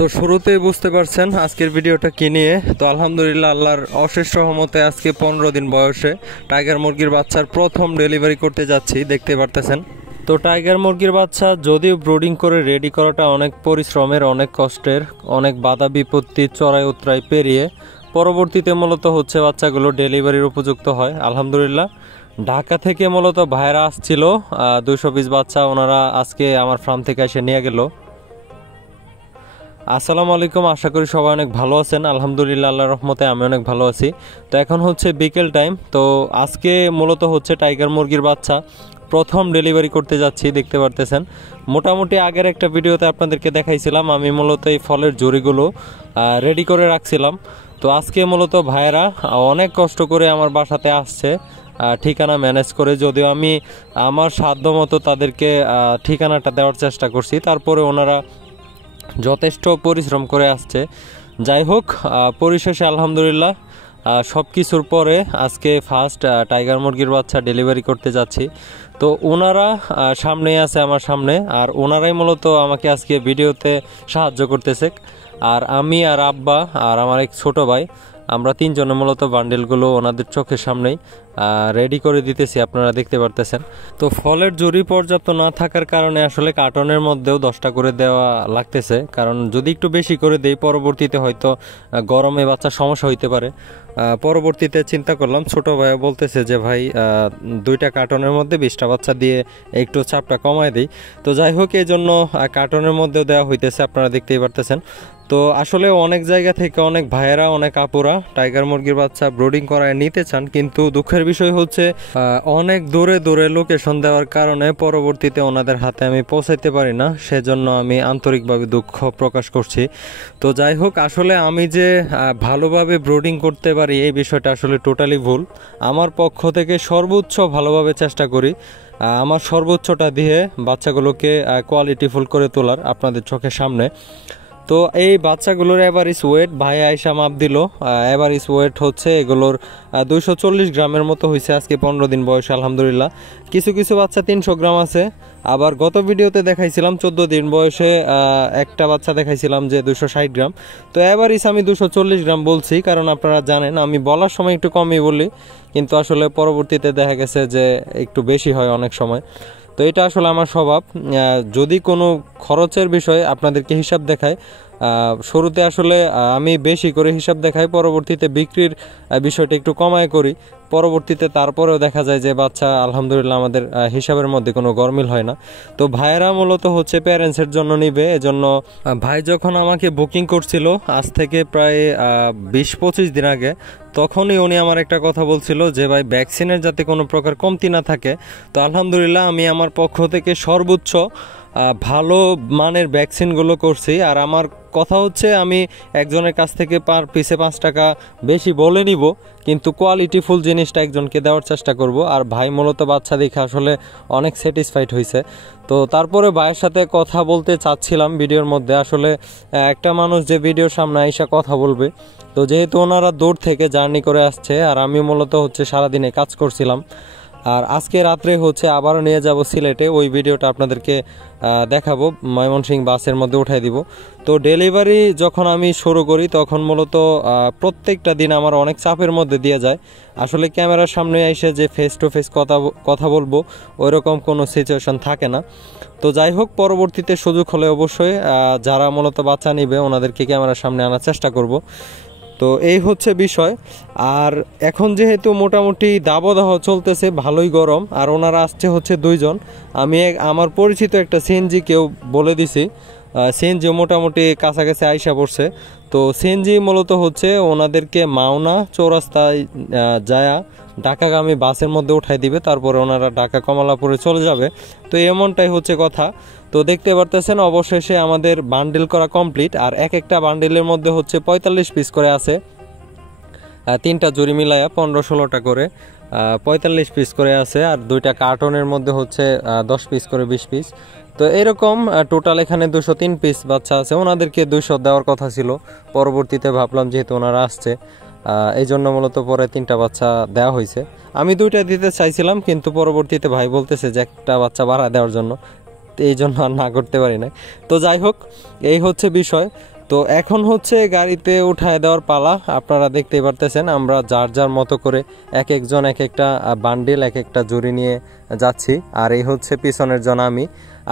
তো শুরুতেই বুঝতে পারছেন আজকের ভিডিওটা কি নিয়ে। তো আলহামদুলিল্লাহ আল্লাহর অশেষ রহমতে আজকে 15 দিন বয়সে টাইগার মুরগির বাচ্চার প্রথম ডেলিভারি করতে যাচ্ছি, দেখতে পারতেছেন। তো টাইগার মুরগির বাচ্চা যদিও ব্রুডিং করে রেডি করাটা অনেক পরিশ্রমের, অনেক কষ্টের, অনেক বাধা বিপত্তি চড়াই উতরাই পেরিয়ে পরবর্তীতে মূলত হচ্ছে বাচ্চাগুলো ডেলিভারির উপযুক্ত হয় আলহামদুলিল্লাহ। ঢাকা থেকে মূলত ভাইরা আসছিল 200 পিস বাচ্চা, ওনারা আজকে আমার ফার্ম থেকে এসে নিয়ে গেল। আসসালামু আলাইকুম, আশা করি সবাই অনেক ভালো আছেন। আলহামদুলিল্লাহ আল্লাহর রহমতে আমি অনেক ভালো আছি। তো এখন হচ্ছে বিকেল টাইম। তো আজকে মূলত হচ্ছে টাইগার মুরগির বাচ্চা প্রথম ডেলিভারি করতে যাচ্ছি, দেখতে পারতেছেন। মোটামুটি আগের একটা ভিডিওতে আপনাদেরকে দেখাইছিলাম আমি মূলত এই ফলের জুড়িগুলো রেডি করে রাখছিলাম। তো আজকে মূলত ভাইয়েরা অনেক কষ্ট করে আমার বাসাতে আসছে ঠিকানা ম্যানেজ করে, যদিও আমি আমার সাধ্যমতো তাদেরকে ঠিকানাটা দেওয়ার চেষ্টা করছি, তারপরে ওনারা যথেষ্ট পরিশ্রম করে আসছে। যাই হোক, পরিশেষে আলহামদুলিল্লাহ সব কিছুর পরে আজকে ফার্স্ট টাইগার মুরগির বাচ্চা ডেলিভারি করতে যাচ্ছি। তো ওনারা সামনেই আছে আমার সামনে, আর ওনারাই মূলত আমাকে আজকে ভিডিওতে সাহায্য করতেছে। আর আমি আর আব্বা আর আমার এক ছোট ভাই, আমরা তিনজনে মূলত বান্ডেলগুলো ওনাদের চোখের সামনেই রেডি করে দিতেছি, আপনারা দেখতে পারতেছেন। তো ফলের জুড়ি পর্যাপ্ত না থাকার কারণে আসলে কার্টনের মধ্যেও 10টা করে দেওয়া লাগতেছে, কারণ যদি একটু বেশি করে দেই পরবর্তীতে হয়তো গরমে বাচ্চার সমস্যা হইতে পারে। পরবর্তীতে চিন্তা করলাম, ছোট ভাই বলতেছে যে ভাই 2টা কার্টনের মধ্যে 20টা বাচ্চা দিয়ে একটু চাপটা কমায় দিই। তো যাই হোক, এই জন্য কার্টনের মধ্যেও দেওয়া হইতেছে, আপনারা দেখতেই পারতেছেন। তো আসলে অনেক জায়গা থেকে অনেক ভাইয়েরা, অনেক আপুরা টাইগার মুরগির বাচ্চা ব্রুডিং করায় নিতে চান, কিন্তু দুঃখের বিষয় হচ্ছে অনেক দূরে দূরে লোকেশন দেওয়ার কারণে পরবর্তীতে ওনাদের হাতে আমি পৌঁছাইতে পারি না, সেজন্য আমি আন্তরিকভাবে দুঃখ প্রকাশ করছি। তো যাই হোক, আসলে আমি যে ভালোভাবে ব্রুডিং করতে পারি এই বিষয়টা আসলে টোটালি ভুল। আমার পক্ষ থেকে সর্বোচ্চ ভালোভাবে চেষ্টা করি, আমার সর্বোচ্চটা দিয়ে বাচ্চাগুলোকে কোয়ালিটিফুল করে তোলার আপনাদের চোখের সামনে। তো এই বাচ্চাগুলোর এভারেজ ওয়েট ভাই আয়সা মাপ দিল, এভারেজ ওয়েট হচ্ছে এগুলোর 240 গ্রামের মতো হয়েছে আজকে 15 দিন বয়সে আলহামদুলিল্লাহ। কিছু কিছু বাচ্চা 300 গ্রাম আছে, আবার গত ভিডিওতে দেখাইছিলাম 14 দিন বয়সে একটা বাচ্চা দেখাইছিলাম যে 260 গ্রাম। তো এভারেজ আমি 240 গ্রাম বলছি, কারণ আপনারা জানেন আমি বলার সময় একটু কমই বলি, কিন্তু আসলে পরবর্তীতে দেখা গেছে যে একটু বেশি হয় অনেক সময়। তো এটা আসলে আমার স্বভাব, যদি কোনো খরচের বিষয়ে আপনাদেরকে হিসাব দেখায়, শুরুতে আসলে আমি বেশি করে হিসাব দেখাই, পরবর্তীতে বিক্রির বিষয়টা একটু কমায় করি, পরবর্তীতে তারপরেও দেখা যায় যে বাচ্চা আলহামদুলিল্লাহ আমাদের হিসাবের মধ্যে কোনো গরমিল হয় না। তো ভাইয়েরা মূলত হচ্ছে প্যারেন্টসের জন্য নিবে, এজন্য ভাই যখন আমাকে বুকিং করছিল আজ থেকে প্রায় 20-25 দিন আগে, তখনই উনি আমার একটা কথা বলছিল যে ভাই ভ্যাকসিনের যাতে কোনো প্রকার কমতি না থাকে। তো আলহামদুলিল্লাহ আমি আমার পক্ষ থেকে সর্বোচ্চ ভালো মানের ভ্যাকসিনগুলো করছি। আর আমার কথা হচ্ছে আমি একজনের কাছ থেকে পার পিসে 5 টাকা বেশি বলে নিব, কিন্তু কোয়ালিটিফুল জিনিসটা একজনকে দেওয়ার চেষ্টা করব। আর ভাই মূলত বাচ্চা দেখে আসলে অনেক স্যাটিসফাইড হয়েছে। তো তারপরে ভাইয়ের সাথে কথা বলতে চাচ্ছিলাম ভিডিওর মধ্যে, আসলে একটা মানুষ যে ভিডিওর সামনে আইসা কথা বলবে, তো যেহেতু ওনারা দূর থেকে জার্নি করে আসছে আর আমি মূলত হচ্ছে সারাদিনে কাজ করছিলাম, আর আজকে রাত্রে হচ্ছে আবারও নিয়ে যাব সিলেটে, ওই ভিডিওটা আপনাদেরকে দেখাবো, ময়মনসিংহ বাসের মধ্যে উঠাই দিব। তো ডেলিভারি যখন আমি শুরু করি তখন মূলত প্রত্যেকটা দিন আমার অনেক চাপের মধ্যে দিয়ে যায়। আসলে ক্যামেরার সামনে এসে যে ফেস টু ফেস কথা বলবো ওইরকম কোনো সিচুয়েশন থাকে না। তো যাই হোক, পরবর্তীতে সুযোগ হলে অবশ্যই যারা মূলত বাচ্চা নিবে ওনাদেরকে ক্যামেরার সামনে আনার চেষ্টা করব। তো এই হচ্ছে বিষয়। আর এখন যেহেতু মোটামুটি দাবদাহ চলতেছে, ভালোই গরম, আর ওনারা আসছে হচ্ছে 2 জন। আমি আমার পরিচিত একটা সিএনজি কেউ বলে দিছি, সিএনজি মোটামুটি কাছাকাছি আইসা পড়ছে। তো সিএনজি মূলত হচ্ছে ওনাদেরকে মাওনা চৌরাস্তায় যায়া ঢাকাগামী বাসের মধ্যে উঠাই দিবে, তারপরে ওনারা ঢাকা কমলাপুরে চলে যাবে। তো এমনটাই হচ্ছে কথা। তো দেখতে পারতেছেন অবশেষে আমাদের বান্ডেল করা কমপ্লিট, আর এক একটা বান্ডেলের মধ্যে হচ্ছে 45 পিস করে আছে, 3টা জুড়ি মিলাইয়া 15-16টা করে 45 পিস করে আছে, আর 2টা কার্টনের মধ্যে হচ্ছে 10 পিস করে 20 পিস। তো এরকম টোটাল এখানে 203 পিস বাচ্চা আছে। ওনাদেরকে 200 দেওয়ার কথা ছিল, পরবর্তীতে ভাবলাম যেহেতু ওনারা আসছে এই জন্য মূলত পরে 3টা বাচ্চা দেওয়া হয়েছে। আমি 2টা দিতে চাইছিলাম, কিন্তু পরবর্তীতে ভাই বলতেছে যে একটা বাচ্চা বাড়া দেওয়ার জন্য, এই জন্য আর না করতে পারি না। তো যাই হোক, এই হচ্ছে বিষয়। তো এখন হচ্ছে গাড়িতে উঠায় দেওয়ার পালা। আপনারা দেখতেই পারতেছেন আমরা যার যার মতো করে এক একজন এক একটা বান্ডিল এক একটা জুড়ি নিয়ে যাচ্ছি। আর এই হচ্ছে পিছনের জন আমি,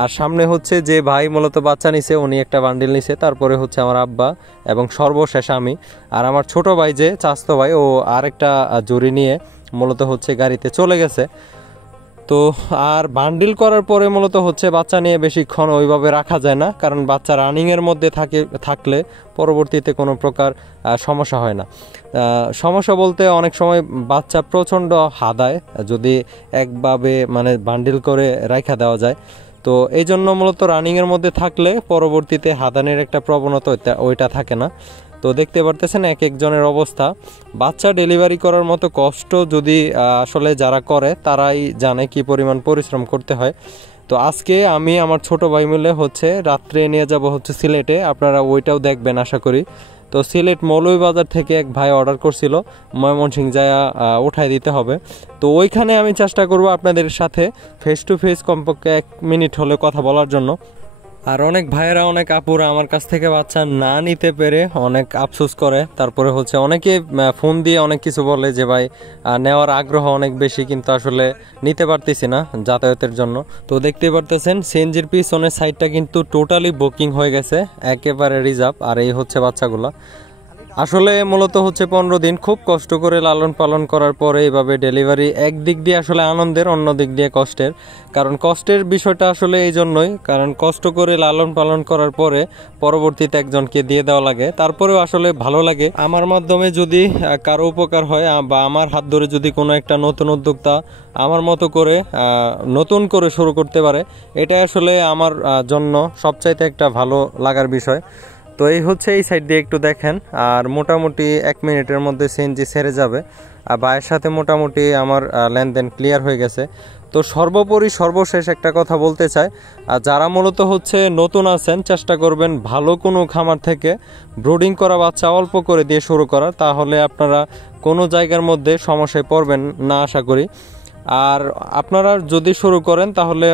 আর সামনে হচ্ছে যে ভাই মূলত বাচ্চা নিছে উনি একটা বান্ডিল নিছে, তারপরে হচ্ছে আমার আব্বা এবং সর্বশেষ আমি। আর আমার ছোট ভাই যে চাস্তো ভাই ও আরেকটা জুড়ি নিয়ে মূলত হচ্ছে গাড়িতে চলে গেছে। তো আর বান্ডিল করার পরে মূলত হচ্ছে বাচ্চা নিয়ে বেশিক্ষণ ওইভাবে রাখা যায় না, কারণ বাচ্চা রানিংয়ের মধ্যে থাকলে পরবর্তীতে কোনো প্রকার সমস্যা হয় না। সমস্যা বলতে অনেক সময় বাচ্চা প্রচণ্ড হাদায় যদি একভাবে মানে বান্ডিল করে রাখা দেওয়া যায়। তো এই জন্য মূলত রানিংয়ের মধ্যে থাকলে পরবর্তীতে হাদানের একটা প্রবণতা ওইটা থাকে না। তো দেখতে পারতেছেন এক একজনের অবস্থা। বাচ্চা ডেলিভারি করার মতো কষ্ট যদি আসলে যারা করে তারাই জানে কি পরিমাণ পরিশ্রম করতে হয়। তো আজকে আমি আমার ছোট ভাই মিলে হচ্ছে রাত্রে নিয়ে যাব হচ্ছে সিলেটে, আপনারা ওইটাও দেখবেন আশা করি। তো সিলেট মৌলভীবাজার থেকে এক ভাই অর্ডার করছিল ময়মনসিংহ যায়া উঠাই দিতে হবে। তো ওইখানে আমি চেষ্টা করব আপনাদের সাথে ফেস টু ফেস কমপক্ষে 1 মিনিট হলে কথা বলার জন্য। আর অনেক ভাইয়েরা অনেক আপুরা আমার কাছ থেকে বাচ্চা না নিতে পেরে অনেক আফসোস করে, তারপরে হচ্ছে অনেকে ফোন দিয়ে অনেক কিছু বলে যে ভাই নেওয়ার আগ্রহ অনেক বেশি কিন্তু আসলে নিতে পারতেছি না যাতায়াতের জন্য। তো দেখতে পারতেছেন সিএনজির পিছনের সাইডটা কিন্তু টোটালি বুকিং হয়ে গেছে, একেবারে রিজার্ভ। আর এই হচ্ছে বাচ্চাগুলো। আসলে মূলত হচ্ছে 15 দিন খুব কষ্ট করে লালন পালন করার পরে এইভাবে ডেলিভারি একদিক দিয়ে আসলে আনন্দের, অন্য দিক দিয়ে কষ্টের। কারণ কষ্টের বিষয়টা আসলে এই জন্যই, কারণ কষ্ট করে লালন পালন করার পরে পরবর্তীতে একজনকে দিয়ে দেওয়া লাগে, তারপরেও আসলে ভালো লাগে। আমার মাধ্যমে যদি কারো উপকার হয় বা আমার হাত ধরে যদি কোনো একটা নতুন উদ্যোক্তা আমার মতো করে নতুন করে শুরু করতে পারে, এটা আসলে আমার জন্য সবচাইতে একটা ভালো লাগার বিষয়। তো এই হচ্ছে এই সাইড দিয়ে একটু দেখেন। আর মোটামুটি 1 মিনিটের মধ্যে সিএনজি ছেড়ে যাবে। আর ভাইয়ের সাথে মোটামুটি আমার লেনদেন ক্লিয়ার হয়ে গেছে। তো সর্বোপরি সর্বশেষ একটা কথা বলতে চাই, যারা মূলত হচ্ছে নতুন আছেন চেষ্টা করবেন ভালো কোনো খামার থেকে ব্রুডিং করা বাচ্চা অল্প করে দিয়ে শুরু করার, তাহলে আপনারা কোনো জায়গার মধ্যে সমস্যায় পড়বেন না আশা করি। আর আপনারা যদি শুরু করেন তাহলে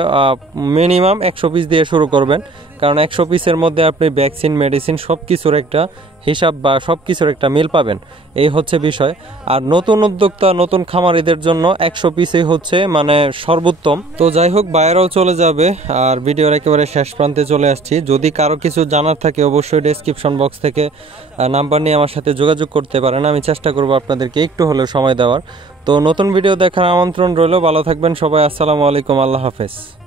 মিনিমাম 100 পিস দিয়ে শুরু করবেন, কারণ 100 পিসের মধ্যে আপনি ভ্যাকসিন মেডিসিন সব কিছুর একটা হিসাব বা সব কিছুর একটা মিল পাবেন, এই হচ্ছে বিষয়। আর নতুন উদ্যোক্তা নতুন খামারিদের জন্য 100 পিসই হচ্ছে মানে সর্বোত্তম। তো যাই হোক, বাইরেও চলে যাবে। আর ভিডিওর একেবারে শেষ প্রান্তে চলে আসছি। যদি কারো কিছু জানার থাকে অবশ্যই ডেসক্রিপশন বক্স থেকে নাম্বার নিয়ে আমার সাথে যোগাযোগ করতে পারেন, আমি চেষ্টা করব আপনাদেরকে একটু হলেও সময় দেওয়ার। তো নতুন ভিডিও দেখার আমন্ত্রণ রইল। ভালো থাকবেন সবাই। আসসালামু আলাইকুম, আল্লাহ হাফেজ।